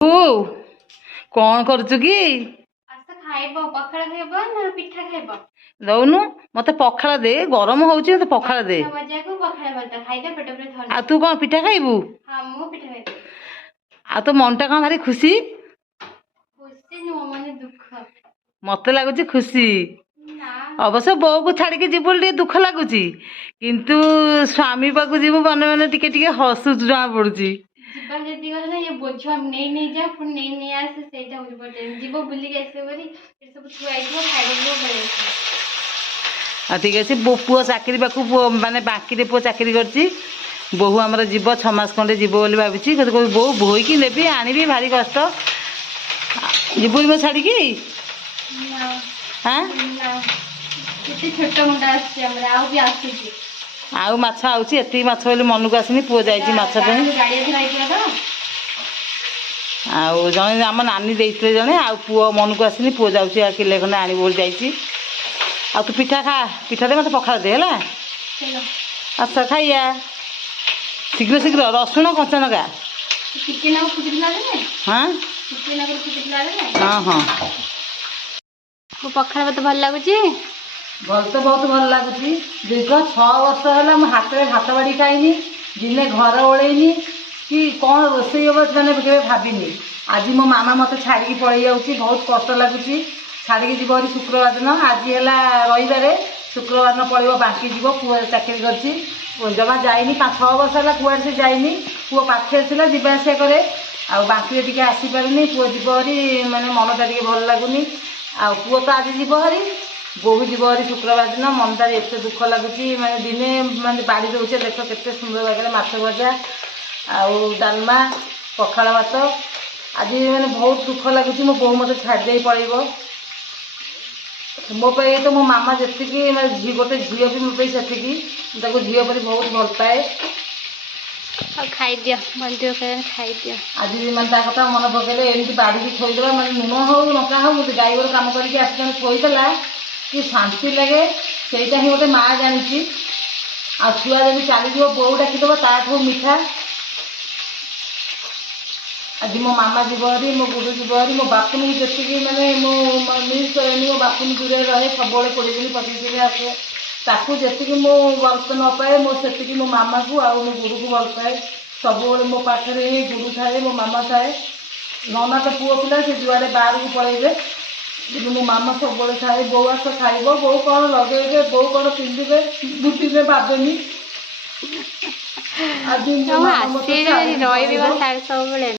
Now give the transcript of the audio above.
कौन करुचु कि दौनु मत पखाड़ दे गरम होउची मत पखाड़ दे आ तू कौन पिठा खाइबू आ तो मनटा कौन भारी खुशी मत लगुच खुशी अवश्य बो को छाड़ी जीव दुख लगुच किंतु स्वामी पाक जीव मन मन टे हसु जमा पड़ी ठीक अच्छे पुओ चाकरी पाक मानने बाकी पुओ चाकरी कर बोहू आमर जीव 6 मास खंडे जीव बोली भावी बो बोईकी नेबी आनी भारी कष्ट जीव मो छाड़ी हाँ आउ माछ आउची एति माछ बोली मन को आसनी पुओ जाइए माछ आउ जने आम नानी देते जने आ पुओ मन को आसनी पुओ जाऊँगी किले खंडे आनी बोली जाइए आ तू पिठा खा पिठा दे मत पखाड़ दे है अच्छा खाइया शीघ्र शीघ्र रसुण कंचा लगा हाँ हाँ हाँ पखाड़ मत भल लगुच भल तो बहुत भल लगुच दीर्घ 6 वर्ष है हाथ में भात बाड़ी खाइनी दिने घर ओलैनी कि कौन रोसई हम मैंने भाविनी आज मो मामा मत छाड़ी पड़े जाऊँगी बहुत कष्ट लगुच छाड़ी जीव शुक्रवार दिन आज है रविवार शुक्रवार दिन पड़ो बांकी जीव पुओ चाकरी कर जमा जाइनी 5-6 वर्ष है कुआड़े से जाइनी पुओ पाखे था जावास कै आ बांकी टे आसीपारे पुओ जीव हरी मैंने मनटा टे भल लगुनि आ पुओ तो आज जीव हरी बोहू जीव हरी शुक्रवार दिन मनटा एत दुख लगुच मैंने दिने मैंने बाड़ी रोचे देख के सुंदर लगे माछ भजा आउ डालमा पखाड़ भात आज मैंने बहुत दुख लगुच मो बोहू मत छाड़ी पड़ेब मो पे तो मो मामा जी गोटे झील भी मो से झील पर बहुत भल पाए खाई दियो भल दियो खाई दियो आज मैं कथा मन पकड़े एमती बाड़ी थोड़ा मैं लुण हो लंका हो गाई गोर कम करके थोड़ा कि शांति लगे सहीटा ही गोटे माँ जानी आ छुआ जब चली बोऊ डाकीदेव ताठू मीठा आज मो मामा जीव हरी मो गुरु जीव हरी मो बापुनी जी मैंने मिस करेनि मो बापुनी दूर रहे सब 20 दिन 25 दिन आसे ताकू जी मो भल न पाए से मो मामा को आ मो गुरु को भल पाए सब मो पाखे गुरु थाए मो मामा थाए नना तो पुओ पिला से जुआड़े बाहर को पड़े मो मामा सब थाए बो आस खाइब बो कौन लगे बो कौन पिंधे बुटीने भावेनी आज रही सब